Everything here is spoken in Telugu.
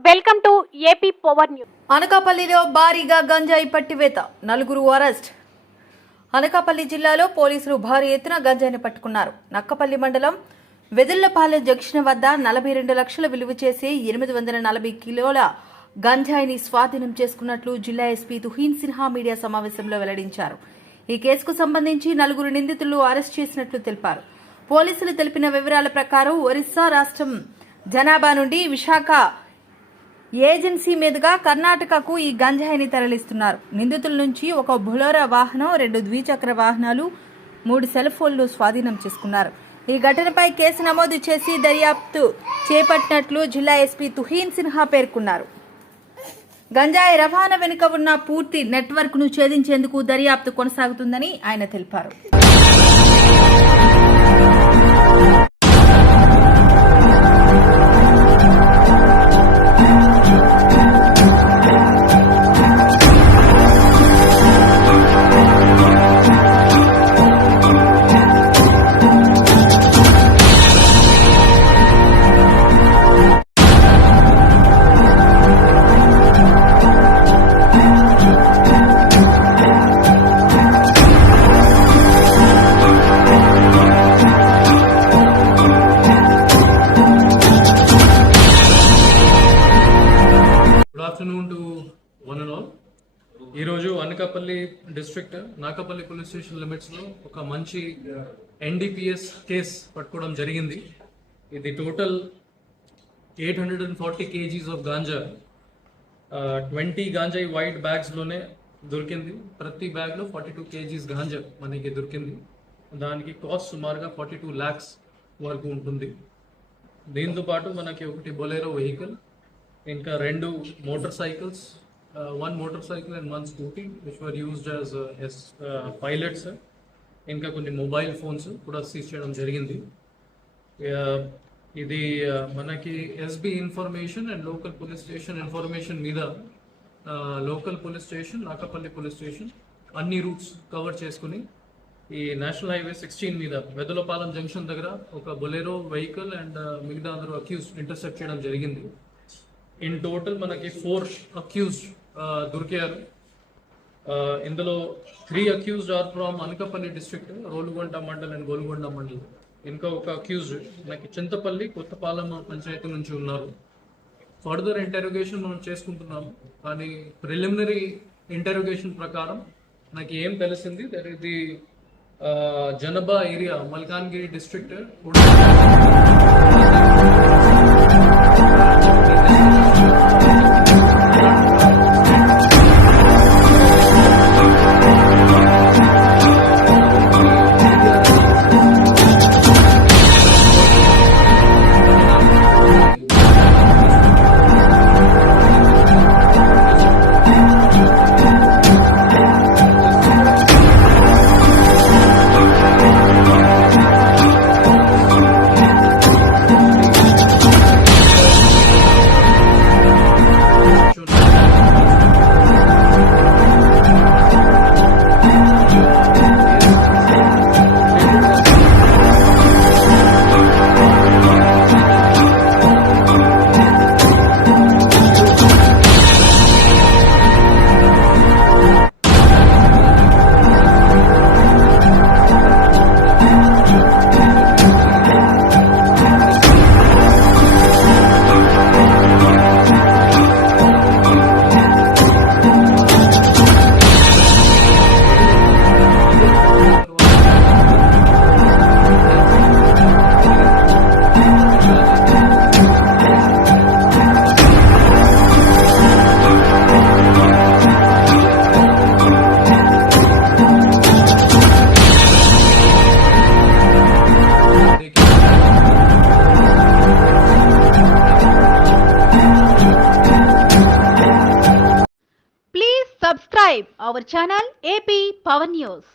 Welcome to AP power news. అనకాపల్లిలో భారీగా గంజాయి పట్టివేత, నలుగురు అరెస్ట్. అనకాపల్లి జిల్లాలో పోలీసులు భారీ ఎత్తున గంజాయిని పట్టుకున్నారు. నక్కపల్లి మండలం వెదుళ్లపాలెం జంక్షన్ వద్ద 42 లక్షల విలువ చేసే 840 కిలోల గంజాయిని స్వాధీనం చేసుకున్నట్లు జిల్లా ఎస్పీ తుహీన్ సిన్హా మీడియా సమావేశంలో వెల్లడించారు. ఈ కేసుకు సంబంధించి 4 నిందితులను అరెస్ట్ చేసినట్లు తెలిపారు. పోలీసులు తెలిపిన వివరాల ప్రకారం ఒరిస్సా రాష్ట్రం జనాభా నుండి విశాఖ ఏజెన్సీ మీదుగా కర్ణాటకకు ఈ గంజాయిని తరలిస్తున్నారు. నిందితుల నుంచి ఒక బొలెరో వాహనం, 2 ద్విచక్ర వాహనాలు, 3 సెల్ ఫోన్లు స్వాధీనం చేసుకున్నారు. ఈ ఘటనపై కేసు నమోదు చేసి దర్యాప్తు చేపట్టినట్లు జిల్లా ఎస్పీ తుహీన్ సిన్హా పేర్కొన్నారు. గంజాయి రవాణా వెనుక ఉన్న పూర్తి నెట్వర్క్ ను ఛేదించేందుకు దర్యాప్తు కొనసాగుతుందని ఆయన తెలిపారు. Good afternoon to one and all. ఈరోజు Anakapalli district Nakapalli police station లిమిట్స్లో ఒక మంచి ఎన్డీపీఎస్ కేసు పట్టుకోవడం జరిగింది. ఇది టోటల్ 840 kgs ఆఫ్ గాంజా, 20 గాంజాయి వైట్ బ్యాగ్స్లోనే దొరికింది. ప్రతి బ్యాగ్లో 42 kgs గాంజా మనకి దొరికింది. దానికి కాస్ట్ సుమారుగా 42 lakhs వరకు ఉంటుంది. దీంతో పాటు మనకి ఒకటి బొలెరో వెహికల్, ఇంకా 2 motor cycles, 1 motor cycle and 1 scooty which were used as pilots, ఇంకా కొన్ని మొబైల్ ఫోన్స్ కూడా సీజ్ చేయడం జరిగింది. ఇది మనకి SB information and local police station information మీద local police station, Nakapalli police station అన్ని రూట్స్ కవర్ చేసుకుని ఈ నేషనల్ హైవే 16 మీద వెదులపాలెం జంక్షన్ దగ్గర ఒక బొలెరో వెహికల్ అండ్ మిగతా అందరూ అక్యూజ్డ్ ఇంటర్సెప్ట్ చేయడం జరిగింది. ఇన్ టోటల్ మనకి 4 అక్యూజ్డ్ దొరికారు. ఇందులో 3 accused are from Anakapalli district, Rolugonda mandal and Golugonda mandal. ఇంకా ఒక అక్యూజ్డ్ మనకి చింతపల్లి కొత్తపాలెం పంచాయతీ నుంచి ఉన్నారు. ఫర్దర్ ఇంటరోగేషన్ మనం చేసుకుంటున్నాము, కానీ ప్రిలిమినరీ ఇంటరోగేషన్ ప్రకారం నాకు ఏం తెలిసింది దట్ ఇది జనబా area Malkangiri district Please subscribe our channel AP Power News.